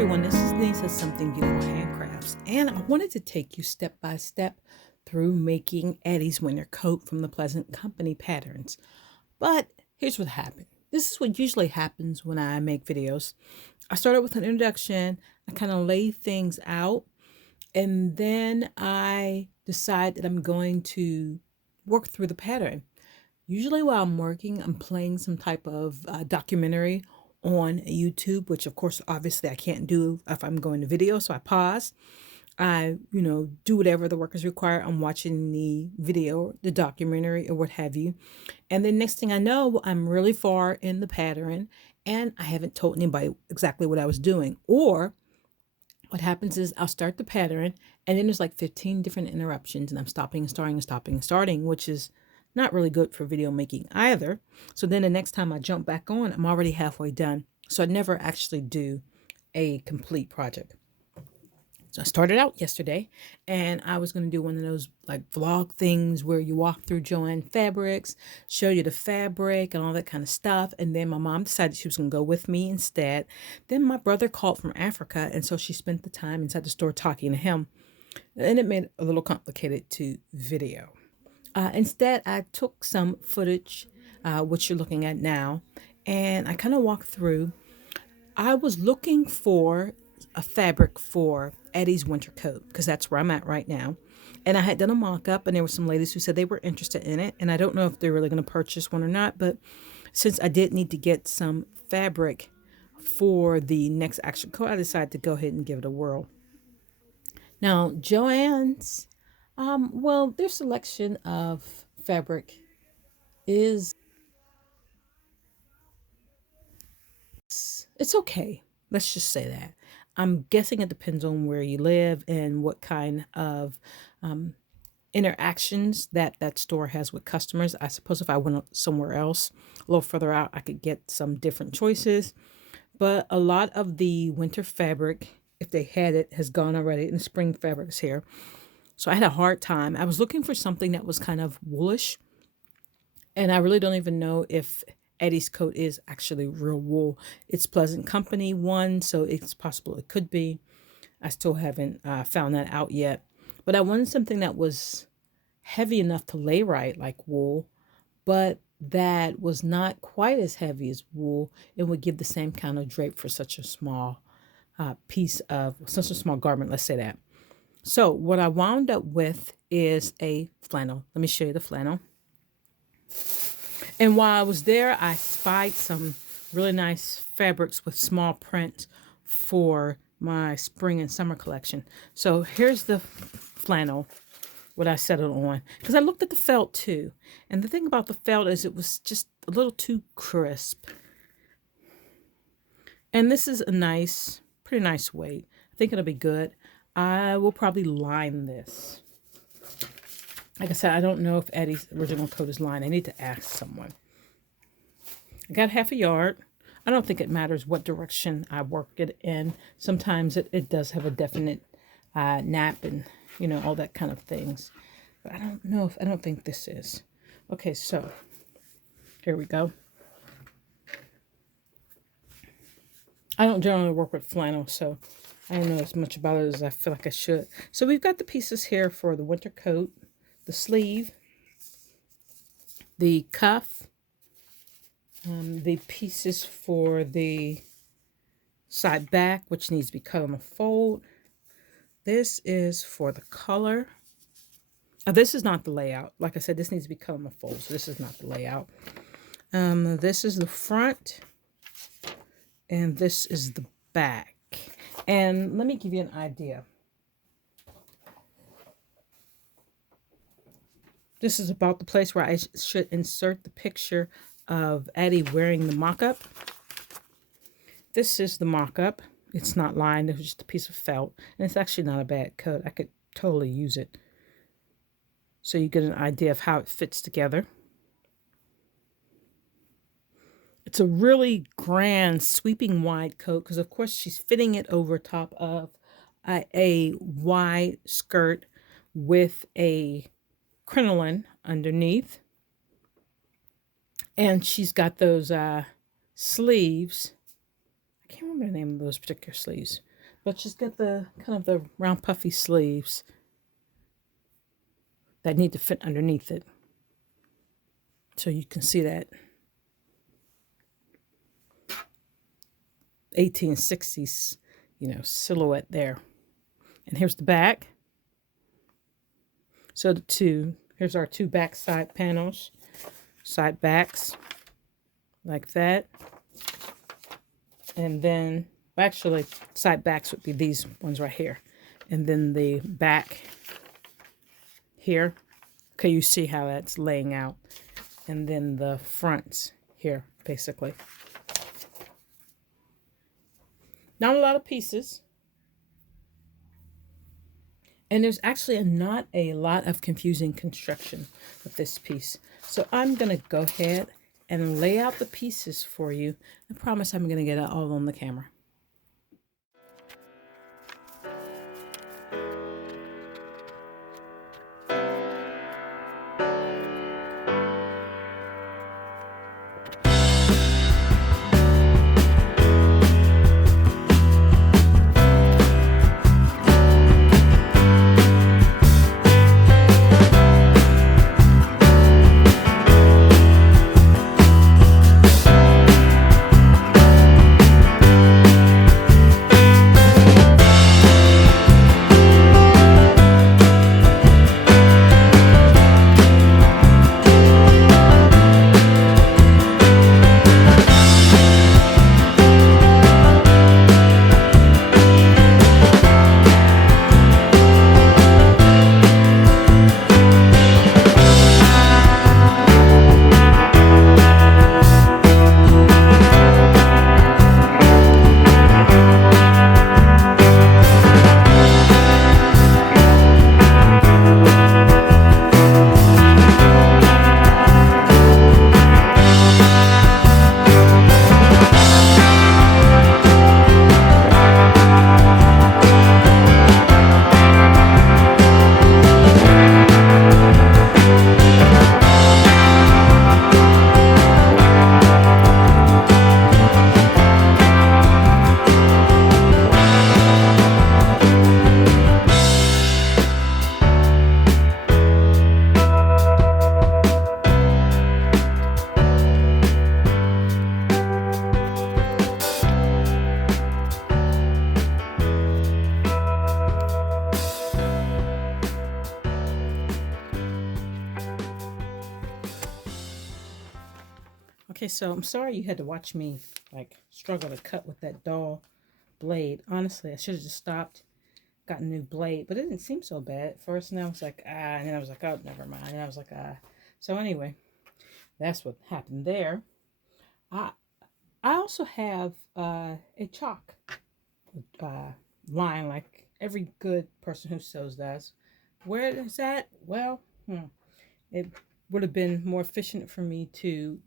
everyone, this is Lisa Something Beautiful Handcrafts, and I wanted to take you step by step through making Addy's winter coat from the Pleasant Company patterns. But here's what happened. This is what usually happens when I make videos. I started with an introduction, I kind of lay things out, and then I decide that I'm going to work through the pattern. Usually while I'm working, I'm playing some type of documentary on YouTube, which of course, obviously I can't do if I'm going to video. So I pause. I, do whatever the workers require. I'm watching the video, the documentary or what have you. And then next thing I know, I'm really far in the pattern and I haven't told anybody exactly what I was doing. Or what happens is I'll start the pattern and then there's like 15 different interruptions and I'm stopping and starting and stopping and starting, which is not really good for video making either. So then the next time I jump back on, I'm already halfway done. So I never actually do a complete project. So I started out yesterday and I was going to do one of those like vlog things where you walk through Joann Fabrics, show you the fabric and all that kind of stuff. And then my mom decided she was going to go with me instead. Then my brother called from Africa. And so she spent the time inside the store talking to him. And it made it a little complicated to video. Instead, I took some footage, which you're looking at now, and I kind of walked through. I was looking for a fabric for Addy's winter coat because that's where I'm at right now. And I had done a mock-up and there were some ladies who said they were interested in it. And I don't know if they're really going to purchase one or not, but since I did need to get some fabric for the next action coat, I decided to go ahead and give it a whirl. Now, Joann's well, their selection of fabric is, it's okay. Let's just say that. I'm guessing it depends on where you live and what kind of interactions that store has with customers. I suppose if I went somewhere else, a little further out, I could get some different choices. But a lot of the winter fabric, if they had it, has gone already, and the spring fabric is here. So I had a hard time. I was looking for something that was kind of woolish. And I really don't even know if Addy's coat is actually real wool. It's Pleasant Company one, so it's possible it could be. I still haven't found that out yet. But I wanted something that was heavy enough to lay right like wool, but that was not quite as heavy as wool and would give the same kind of drape for such a small piece of, such a small garment, let's say that. So what I wound up with is a flannel. Let me show you the flannel. And while I was there, I spied some really nice fabrics with small print for my spring and summer collection. So here's the flannel, what I settled on. Because I looked at the felt too. And the thing about the felt is it was just a little too crisp. And this is a nice, pretty nice weight. I think it'll be good. I will probably line this. Like I said, I don't know if Addy's original coat is lined. I need to ask someone. I got half a yard. I don't think it matters what direction I work it in. Sometimes it does have a definite nap and, all that kind of things. But I don't think this is. Okay, so here we go. I don't generally work with flannel, so I don't know as much about it as I feel like I should. So we've got the pieces here for the winter coat, the sleeve, the cuff, the pieces for the side back, which needs to be cut on a fold. This is for the color. This is not the layout. Like I said, this needs to be cut on a fold, so this is not the layout. This is the front, and this is the back. And let me give you an idea. This is about the place where I should insert the picture of Addy wearing the mock-up. This is the mock-up. It's not lined. It's just a piece of felt. And it's actually not a bad coat. I could totally use it. So you get an idea of how it fits together. It's a really grand, sweeping wide coat because, of course, she's fitting it over top of a wide skirt with a crinoline underneath. And she's got those sleeves. I can't remember the name of those particular sleeves. But just get the kind of the round puffy sleeves that need to fit underneath it. So you can see that 1860s, silhouette there. And here's the back. So here's our two back side panels, side backs, like that. And then, actually, side backs would be these ones right here. And then the back here. Okay, you see how that's laying out. And then the fronts here, basically. Not a lot of pieces. And there's actually not a lot of confusing construction with this piece. So I'm going to go ahead and lay out the pieces for you. I promise I'm going to get it all on the camera. Okay, so I'm sorry you had to watch me struggle to cut with that dull blade. Honestly, I should have just stopped, got a new blade, but it didn't seem so bad at first. And I was like, and then I was like, oh, never mind. And I was like, So anyway, that's what happened there. I also have a chalk line like every good person who sews does. Where is that? Well, it would have been more efficient for me to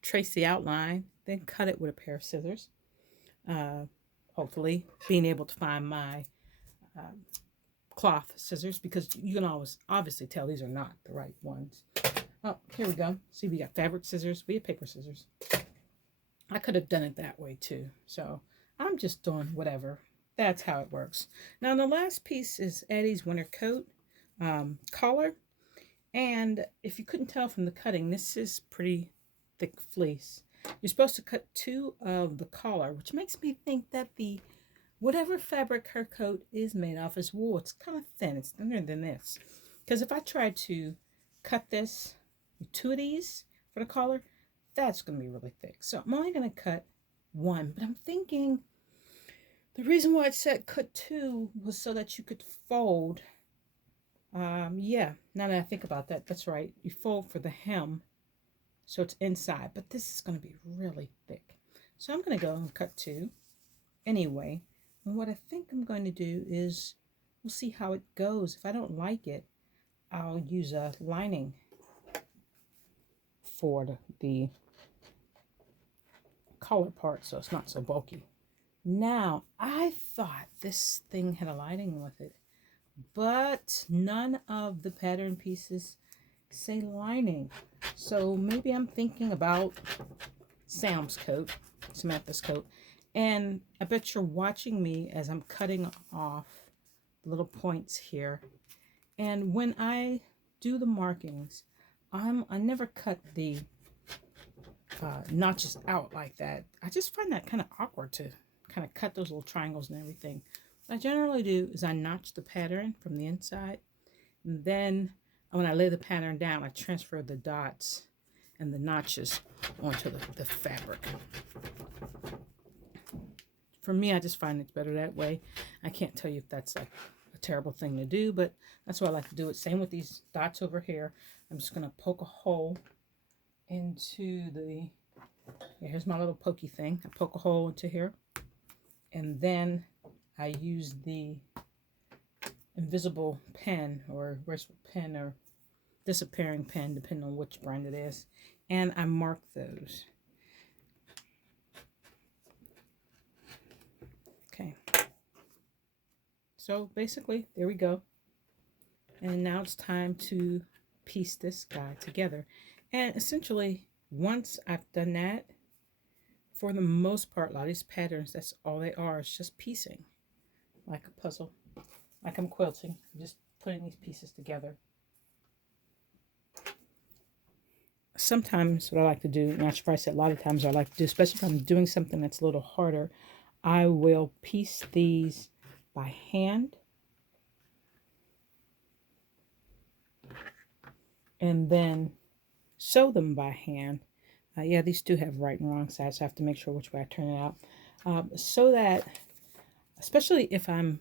trace the outline, then cut it with a pair of scissors. Hopefully being able to find my cloth scissors, because you can always obviously tell these are not the right ones. Oh, here we go. See, we got fabric scissors, we have paper scissors. I could have done it that way too. So I'm just doing whatever. That's how it works. Now the last piece is Addy's winter coat collar. And if you couldn't tell from the cutting, this is pretty thick fleece. You're supposed to cut 2 of the collar, which makes me think that the whatever fabric her coat is made of is wool. It's kind of thin. It's thinner than this. Because if I try to cut this with 2 of these for the collar, that's going to be really thick. So I'm only going to cut 1. But I'm thinking the reason why it said cut 2 was so that you could fold. Yeah, now that I think about that, that's right. You fold for the hem, so it's inside. But this is going to be really thick. So I'm going to go and cut 2 anyway. And what I think I'm going to do is, we'll see how it goes. If I don't like it, I'll use a lining for the collar part so it's not so bulky. Now, I thought this thing had a lining with it, but none of the pattern pieces say lining. So maybe I'm thinking about Sam's coat, Samantha's coat, And I bet you're watching me as I'm cutting off little points here. And when I do the markings, I never cut the notches out like that. I just find that kind of awkward to kind of cut those little triangles and everything. What I generally do is I notch the pattern from the inside, and then when I lay the pattern down, I transfer the dots and the notches onto the fabric. For me, I just find it's better that way. I can't tell you if that's like a terrible thing to do, but that's why I like to do it. Same with these dots over here. I'm just going to poke a hole into the, here's my little pokey thing. I poke a hole into here, and then I use the invisible pen or erasable pen or disappearing pen, depending on which brand it is, and I mark those. Okay, so basically there we go, and now it's time to piece this guy together. And essentially, once I've done that, for the most part, a lot of these patterns, that's all they are. It's just piecing, like a puzzle, like I'm quilting. I'm just putting these pieces together. Sometimes what I like to do, and I should probably say a lot of times I like to do, especially if I'm doing something that's a little harder, I will piece these by hand. And then sew them by hand. Yeah, these do have right and wrong sides, so I have to make sure which way I turn it out. So that, especially if I'm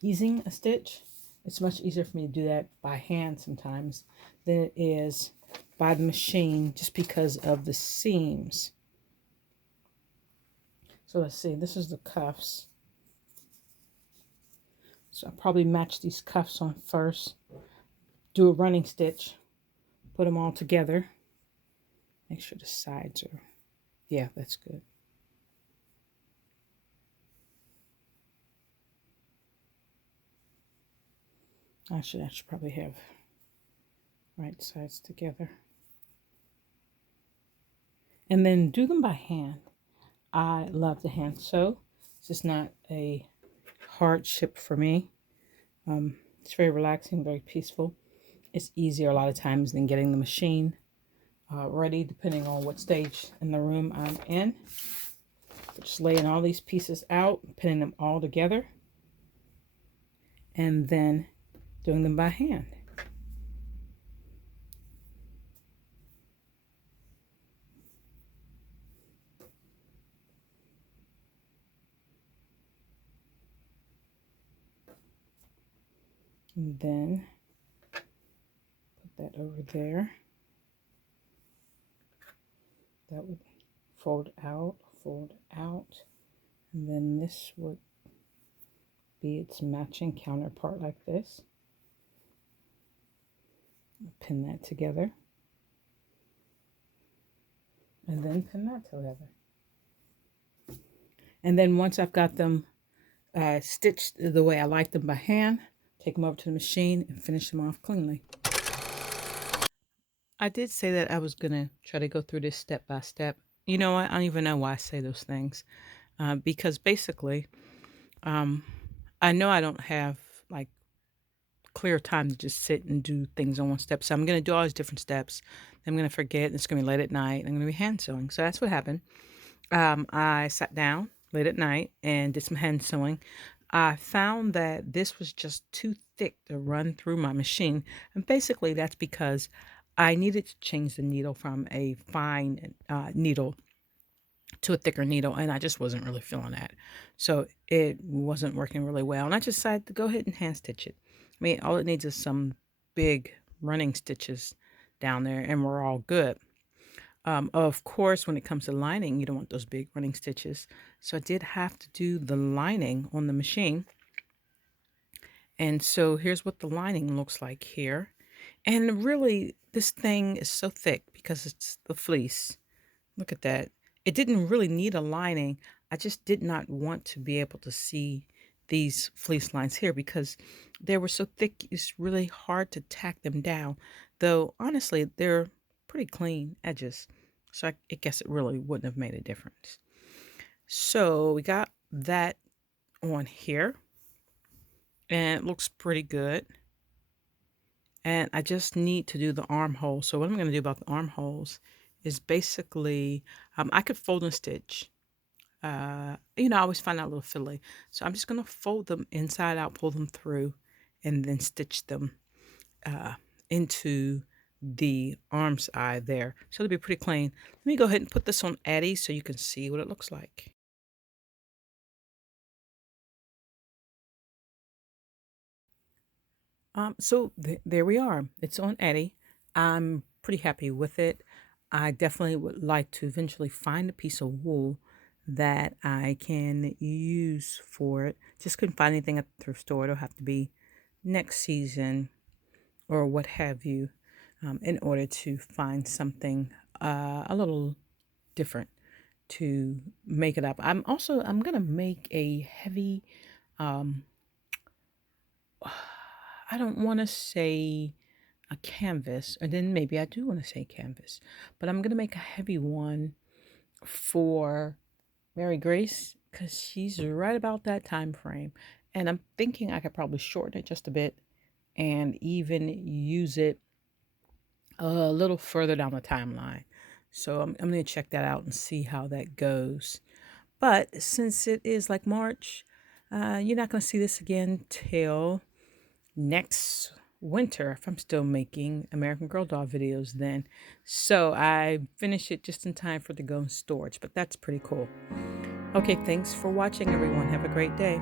easing a stitch, it's much easier for me to do that by hand sometimes than it is by the machine, just because of the seams. So let's see, this is the cuffs. So I'll probably match these cuffs on first, do a running stitch, put them all together. Make sure the sides are, yeah, that's good. I should probably have right sides together. And then do them by hand. I love to hand sew. It's just not a hardship for me. It's very relaxing, very peaceful. It's easier a lot of times than getting the machine ready, depending on what stage in the room I'm in. Just laying all these pieces out, pinning them all together, and then doing them by hand. And then put that over there. That would fold out, and then this would be its matching counterpart like this. Pin that together, and then pin that together. And then once I've got them stitched the way I like them by hand, take them over to the machine and finish them off cleanly. I did say that I was going to try to go through this step by step. You know, I don't even know why I say those things. Because basically, I know I don't have like clear time to just sit and do things on one step. So I'm going to do all these different steps. I'm going to forget, and it's going to be late at night. I'm going to be hand sewing. So that's what happened. I sat down late at night and did some hand sewing. I found that this was just too thick to run through my machine. And basically that's because I needed to change the needle from a fine needle to a thicker needle, and I just wasn't really feeling that. So it wasn't working really well. And I just decided to go ahead and hand stitch it. I mean, all it needs is some big running stitches down there and we're all good. Of course, when it comes to lining, you don't want those big running stitches. So I did have to do the lining on the machine. And so here's what the lining looks like here. And really, this thing is so thick because it's the fleece. Look at that. It didn't really need a lining. I just did not want to be able to see these fleece lines here because they were so thick. It's really hard to tack them down. Though, honestly, they're pretty clean edges. So I guess it really wouldn't have made a difference. So we got that on here and it looks pretty good. And I just need to do the armhole. So what I'm going to do about the armholes is basically, I could fold and stitch. I always find out a little fiddly. So I'm just going to fold them inside out, pull them through, and then stitch them into the arm side there. So it'll be pretty clean. Let me go ahead and put this on Addy so you can see what it looks like. There we are. It's on Addy. I'm pretty happy with it. I definitely would like to eventually find a piece of wool that I can use for it. Just couldn't find anything at the thrift store. It'll have to be next season or what have you, in order to find something a little different to make it up. I'm gonna make a heavy, I don't want to say a canvas, or then maybe I do want to say canvas, but I'm gonna make a heavy one for Mary Grace because she's right about that time frame, and I'm thinking I could probably shorten it just a bit and even use it a little further down the timeline. So I'm going to check that out and see how that goes. But since it is like March, you're not going to see this again till next winter if I'm still making American Girl doll videos then. So I finish it just in time for it to go in storage, but that's pretty cool. Okay, thanks for watching, everyone. Have a great day.